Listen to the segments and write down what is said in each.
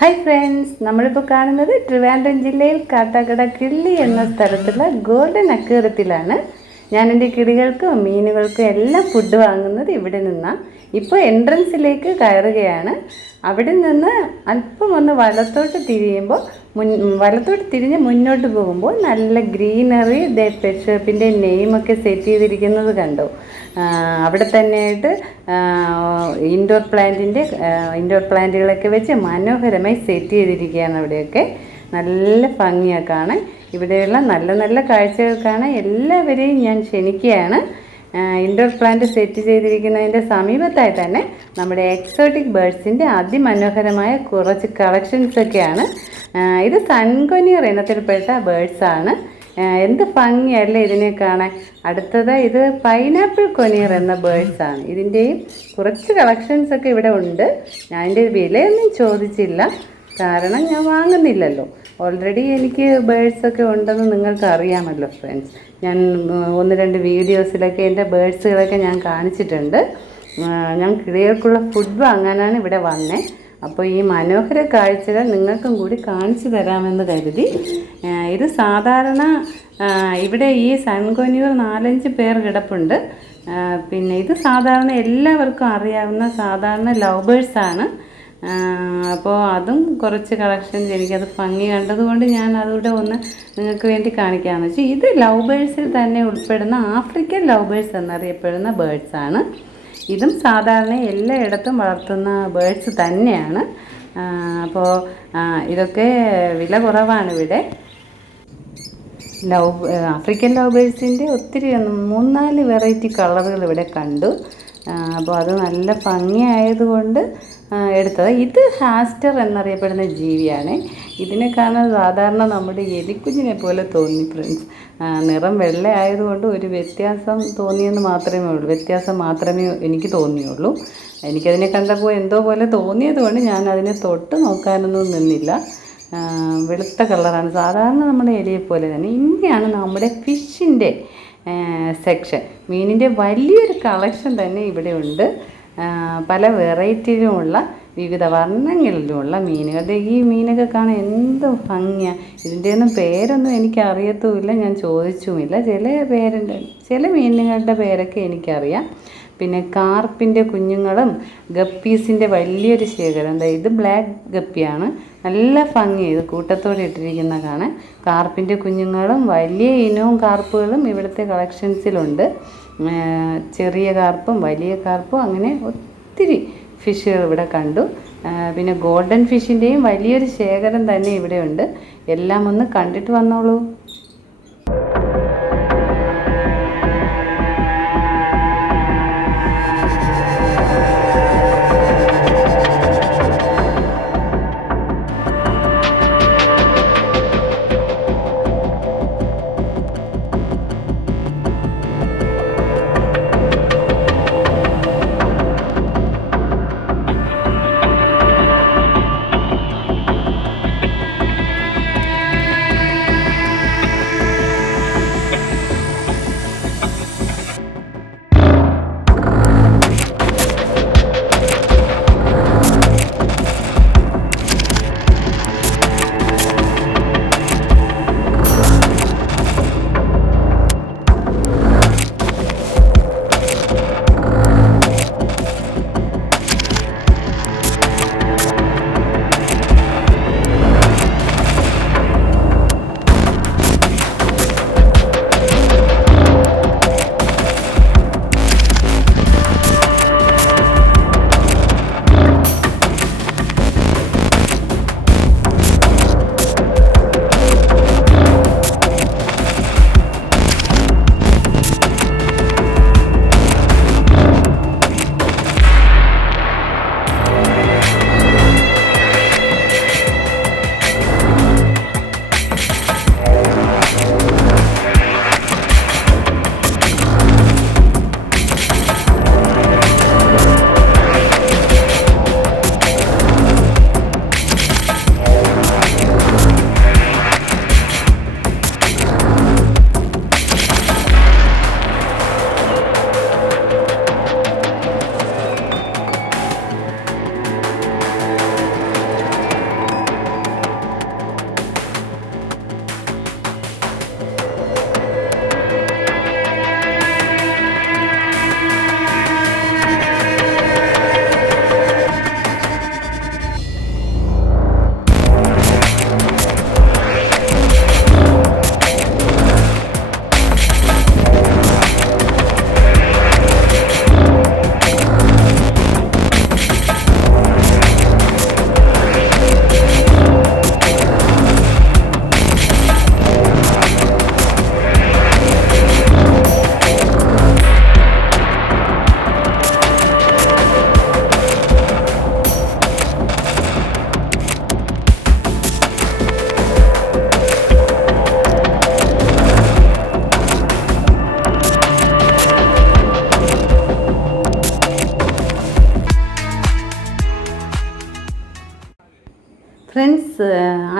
Hi friends, നമ്മളിപ്പോൾ കാണുന്നത് ട്രിവാൻഡ്രം ജില്ലയിൽ കാട്ടാക്കട കിള്ളി എന്ന സ്ഥലത്തുള്ള ഗോൾഡൻ അക്വേറിയത്തിലാണ്. ഞാൻ എൻ്റെ കിളികൾക്കും മീനുകൾക്കും എല്ലാം ഫുഡ് വാങ്ങുന്നത് ഇവിടെ നിന്നാണ്. ഇപ്പോൾ എൻട്രൻസിലേക്ക് കയറുകയാണ്. അവിടെ നിന്ന് അല്പം ഒന്ന് വലത്തോട്ട് തിരിഞ്ഞ് മുന്നോട്ട് പോകുമ്പോൾ നല്ല ഗ്രീനറി പെറ്റ് ഷോപ്പിൻ്റെ നെയിമൊക്കെ സെറ്റ് ചെയ്തിരിക്കുന്നത് കണ്ടോ. അവിടെ തന്നെയായിട്ട് ഇൻഡോർ പ്ലാന്റുകളൊക്കെ വെച്ച് മനോഹരമായി സെറ്റ് ചെയ്തിരിക്കുകയാണ്. അവിടെയൊക്കെ നല്ല ഭംഗിയാണ് കാണാൻ. ഇവിടെയുള്ള നല്ല നല്ല കാഴ്ചകൾ കാണാൻ എല്ലാവരെയും ഞാൻ ക്ഷണിക്കുകയാണ്. ഇൻഡോർ പ്ലാന്റ് സെറ്റ് ചെയ്തിരിക്കുന്നതിൻ്റെ സമീപത്തായി തന്നെ നമ്മുടെ എക്സോട്ടിക് ബേർഡ്സിൻ്റെ അതിമനോഹരമായ കുറച്ച് കളക്ഷൻസൊക്കെയാണ്. ഇത് സൺകൊനിയർ ഇനത്തിൽപ്പെട്ട ബേർഡ്സാണ്. എന്ത് ഭംഗിയല്ലേ ഇതിനെ കാണാൻ. അടുത്തത് ഇത് പൈനാപ്പിൾ കൊനിയർ എന്ന ബേർഡ്സാണ്. ഇതിൻ്റെയും കുറച്ച് കളക്ഷൻസൊക്കെ ഇവിടെ ഉണ്ട്. ഞാൻ ഇതിൻ്റെ വിലയൊന്നും ചോദിച്ചില്ല, കാരണം ഞാൻ വാങ്ങുന്നില്ലല്ലോ. ഓൾറെഡി എനിക്ക് ബേർഡ്സൊക്കെ ഉണ്ടെന്ന് നിങ്ങൾക്ക് അറിയാമല്ലോ ഫ്രണ്ട്സ്. ഞാൻ 1-2 വീഡിയോസിലൊക്കെ എൻ്റെ ബേർഡ്സുകളൊക്കെ ഞാൻ കാണിച്ചിട്ടുണ്ട്. ഞാൻ കിളികൾക്കുള്ള ഫുഡ് വാങ്ങാനാണ് ഇവിടെ വന്നത്. അപ്പോൾ ഈ മനോഹര കാഴ്ചകൾ നിങ്ങൾക്കും കൂടി കാണിച്ചു തരാമെന്ന് കരുതി. ഇത് സാധാരണ ഇവിടെ ഈ സൺകൊനിയർ 4-5 പേർ കിടപ്പുണ്ട്. പിന്നെ ഇത് സാധാരണ എല്ലാവർക്കും അറിയാവുന്ന സാധാരണ ലവ് ബേർഡ്സാണ്. അപ്പോൾ അതും കുറച്ച് കളക്ഷൻസ് എനിക്കത് ഭംഗി കണ്ടതുകൊണ്ട് ഞാൻ അതിവിടെ ഒന്ന് നിങ്ങൾക്ക് വേണ്ടി കാണിക്കാമെന്ന് വെച്ചാൽ, ഇത് ലവ് ബേർഡ്സിൽ തന്നെ ഉൾപ്പെടുന്ന ആഫ്രിക്കൻ ലവ് ബേർഡ്സ് എന്നറിയപ്പെടുന്ന ബേർഡ്സാണ്. ഇതും സാധാരണ എല്ലായിടത്തും വളർത്തുന്ന ബേർഡ്സ് തന്നെയാണ്. അപ്പോൾ ഇതൊക്കെ വില കുറവാണ് ഇവിടെ. ആഫ്രിക്കൻ ലവ് ബേർഡ്സിൻ്റെ ഒത്തിരി 3-4 വെറൈറ്റി കളറുകൾ ഇവിടെ കണ്ടു. അപ്പോൾ അത് നല്ല ഭംഗിയായതുകൊണ്ട് എടുത്തത്. ഇത് ഹാസ്റ്റർ എന്നറിയപ്പെടുന്ന ജീവിയാണ്. ഇതിനെ കാണാൻ സാധാരണ നമ്മുടെ എലിക്കുഞ്ഞിനെ പോലെ തോന്നി ഫ്രണ്ട്സ്. നിറം വെള്ള ആയതുകൊണ്ട് ഒരു വ്യത്യാസം മാത്രമേ എനിക്ക് തോന്നിയുള്ളൂ. എനിക്കതിനെ കണ്ടപ്പോൾ എന്തോ പോലെ തോന്നിയത് കൊണ്ട് ഞാൻ അതിനെ തൊട്ട് നോക്കാനൊന്നും നിന്നില്ല. വെളുത്ത കളറാണ്, സാധാരണ നമ്മുടെ എലിയെ പോലെ തന്നെ. ഇങ്ങനെയാണ് നമ്മുടെ ഫിഷിൻ്റെ സെക്ഷൻ. മീനിൻ്റെ വലിയൊരു കളക്ഷൻ തന്നെ ഇവിടെ ഉണ്ട്. പല വെറൈറ്റിയിലുമുള്ള വിവിധ വർണ്ണങ്ങളിലുമുള്ള മീനുകളുടെ ഈ മീനൊക്കെ കാണാൻ എന്ത് ഭംഗിയാണ്. ഇതിൻ്റെയൊന്നും പേരൊന്നും എനിക്ക് അറിയത്തുമില്ല, ഞാൻ ചോദിച്ചുമില്ല. ചില മീനുകളുടെ പേരൊക്കെ എനിക്കറിയാം. പിന്നെ കാർപ്പിൻ്റെ കുഞ്ഞുങ്ങളും ഗപ്പീസിൻ്റെ വലിയൊരു ശേഖരം. ഇത് ബ്ലാക്ക് ഗപ്പിയാണ്. നല്ല ഭംഗി ഇത് കൂട്ടത്തോടെ ഇട്ടിരിക്കുന്ന കാണാൻ. കാർപ്പിൻ്റെ കുഞ്ഞുങ്ങളും വലിയ ഇനവും കാർപ്പുകളും ഇവിടുത്തെ കളക്ഷൻസിലുണ്ട്. ചെറിയ കാർപ്പും വലിയ കാർപ്പും അങ്ങനെ ഒത്തിരി ഫിഷുകൾ ഇവിടെ കണ്ടു. പിന്നെ ഗോൾഡൻ ഫിഷിൻ്റെയും വലിയൊരു ശേഖരം തന്നെ ഇവിടെ ഉണ്ട്. എല്ലാം ഒന്ന് കണ്ടിട്ട് വന്നോളൂ.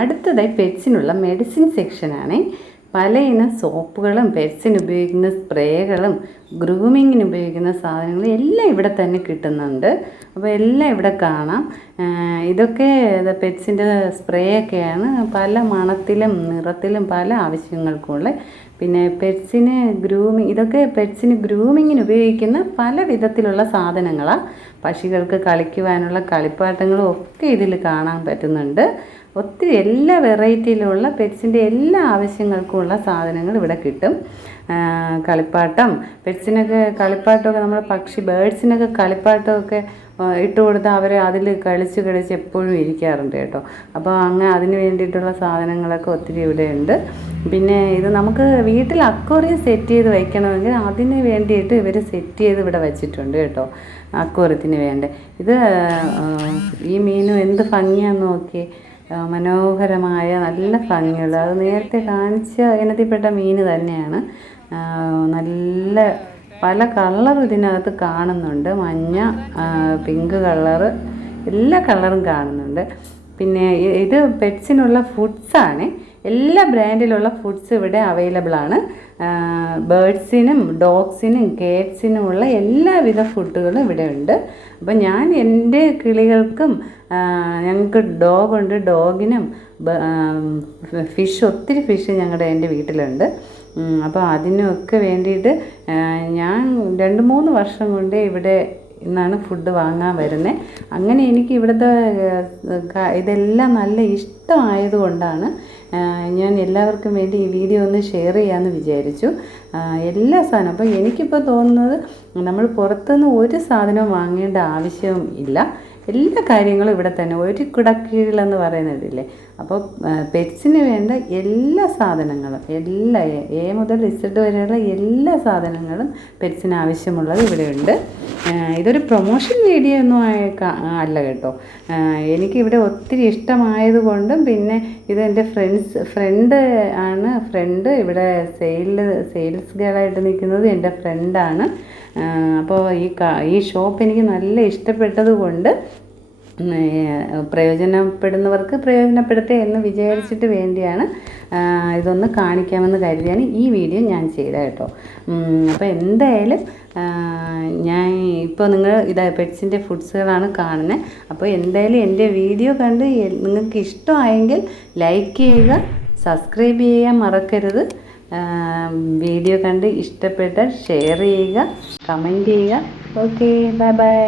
അടുത്തതായി പെറ്റ്സിനുള്ള മെഡിസിൻ സെക്ഷനാണ്. പലയിനം സോപ്പുകളും പെറ്റ്സിന് ഉപയോഗിക്കുന്ന സ്പ്രേകളും ഗ്രൂമിങ്ങിന് ഉപയോഗിക്കുന്ന സാധനങ്ങളും എല്ലാം ഇവിടെ തന്നെ കിട്ടുന്നുണ്ട്. അപ്പോൾ എല്ലാം ഇവിടെ കാണാം. ഇതൊക്കെ പെറ്റ്സിൻ്റെ സ്പ്രേ ഒക്കെയാണ്, പല മണത്തിലും നിറത്തിലും പല ആവശ്യങ്ങൾക്കുള്ള. പിന്നെ ഇതൊക്കെ പെറ്റ്സിന് ഗ്രൂമിങ്ങിന് ഉപയോഗിക്കുന്ന പല വിധത്തിലുള്ള സാധനങ്ങളാണ്. പക്ഷികൾക്ക് കളിക്കുവാനുള്ള കളിപ്പാട്ടങ്ങളും ഒക്കെ ഇതിൽ കാണാൻ പറ്റുന്നുണ്ട്. ഒത്തിരി എല്ലാ വെറൈറ്റിയിലുള്ള പെറ്റ്സിൻ്റെ എല്ലാ ആവശ്യങ്ങൾക്കുമുള്ള സാധനങ്ങൾ ഇവിടെ കിട്ടും. കളിപ്പാട്ടം, പെറ്റ്സിനൊക്കെ കളിപ്പാട്ടമൊക്കെ നമ്മൾ ബേഡ്സിനൊക്കെ കളിപ്പാട്ടമൊക്കെ ഇട്ട് കൊടുത്താൽ അവർ അതിൽ കളിച്ച് എപ്പോഴും ഇരിക്കാറുണ്ട് കേട്ടോ. അപ്പോൾ അതിന് വേണ്ടിയിട്ടുള്ള സാധനങ്ങളൊക്കെ ഒത്തിരി ഇവിടെ ഉണ്ട്. പിന്നെ ഇത് നമുക്ക് വീട്ടിൽ അക്വേറിയം സെറ്റ് ചെയ്ത് വയ്ക്കണമെങ്കിൽ അതിന് വേണ്ടിയിട്ട് ഇവർ സെറ്റ് ചെയ്ത് ഇവിടെ വെച്ചിട്ടുണ്ട് കേട്ടോ, അക്വേറിയത്തിന് വേണ്ടി. ഇത് ഈ മീനും എന്ത് ഭംഗിയാന്ന് നോക്കി, മനോഹരമായ നല്ല ഭംഗിയുള്ള, അത് നേരത്തെ കാണിച്ച ഇനത്തിൽപ്പെട്ട മീൻ തന്നെയാണ്. നല്ല പല കളറും ഇതിനകത്ത് കാണുന്നുണ്ട്. മഞ്ഞ, പിങ്ക് കളറ്, എല്ലാ കളറും കാണുന്നുണ്ട്. പിന്നെ ഇത് പെറ്റ്സിനുള്ള ഫുഡ്സാണ്. എല്ലാ ബ്രാൻഡിലുള്ള ഫുഡ്സ് ഇവിടെ അവൈലബിൾ ആണ്. ബേഡ്സിനും ഡോഗ്സിനും കേറ്റ്സിനുമുള്ള എല്ലാവിധ ഫുഡുകളും ഇവിടെ ഉണ്ട്. അപ്പം ഞാൻ എൻ്റെ കിളികൾക്കും, ഞങ്ങൾക്ക് ഡോഗുണ്ട്, ഡോഗിനും ഒത്തിരി ഫിഷ് എൻ്റെ വീട്ടിലുണ്ട്. അപ്പോൾ അതിനൊക്കെ വേണ്ടിയിട്ട് ഞാൻ 2-3 വർഷം കൊണ്ട് ഇവിടെ നിന്നാണ് ഫുഡ് വാങ്ങാൻ വരുന്നത്. അങ്ങനെ എനിക്ക് ഇവിടുത്തെ ഇതെല്ലാം നല്ല ഇഷ്ടമായതുകൊണ്ടാണ് ഞാൻ എല്ലാവർക്കും വേണ്ടി ഈ വീഡിയോ ഒന്ന് ഷെയർ ചെയ്യാമെന്ന് വിചാരിച്ചു. എല്ലാ സാധനവും, അപ്പോൾ എനിക്കിപ്പോൾ തോന്നുന്നത് നമ്മൾ പുറത്തുനിന്ന് ഒരു സാധനവും വാങ്ങേണ്ട ആവശ്യം ഇല്ല. എല്ലാ കാര്യങ്ങളും ഇവിടെ തന്നെ, ഒരു കുടക്കീഴിലെന്ന് പറയുന്നതില്ലേ. അപ്പോൾ പെറ്റ്സിന് വേണ്ട എല്ലാ സാധനങ്ങളും, A മുതൽ Z വരെയുള്ള എല്ലാ സാധനങ്ങളും പെറ്റ്സിന് ആവശ്യമുള്ളത് ഇവിടെയുണ്ട്. ഇതൊരു പ്രൊമോഷൻ വീഡിയോ ഒന്നും അല്ല കേട്ടോ. എനിക്കിവിടെ ഒത്തിരി ഇഷ്ടമായതുകൊണ്ടും, പിന്നെ ഇത് എൻ്റെ ഫ്രണ്ട് ഇവിടെ സെയിൽസ് ഗേളായിട്ട് നിൽക്കുന്നത് എൻ്റെ ഫ്രണ്ടാണ്. അപ്പോൾ ഈ ഷോപ്പ് എനിക്ക് നല്ല ഇഷ്ടപ്പെട്ടത് കൊണ്ട് പ്രയോജനപ്പെടുന്നവർക്ക് പ്രയോജനപ്പെടുത്തേ എന്ന് വിചാരിച്ചിട്ട് വേണ്ടിയാണ് ഇതൊന്ന് കാണിക്കാമെന്ന് കരുതിയാണ് ഈ വീഡിയോ ഞാൻ ചെയ്തത് കേട്ടോ. അപ്പോൾ എന്തായാലും ഞാൻ ഇപ്പോൾ പെറ്റ്സിൻ്റെ ഫുഡ്സുകളാണ് കാണുന്നത്. അപ്പോൾ എന്തായാലും എൻ്റെ വീഡിയോ കണ്ട് നിങ്ങൾക്ക് ഇഷ്ടമായെങ്കിൽ ലൈക്ക് ചെയ്യുക, സബ്സ്ക്രൈബ് ചെയ്യാൻ മറക്കരുത്. വീഡിയോ കണ്ട് ഇഷ്ടപ്പെട്ടാൽ ഷെയർ ചെയ്യുക, കമൻറ്റ് ചെയ്യുക. Okay, bye bye.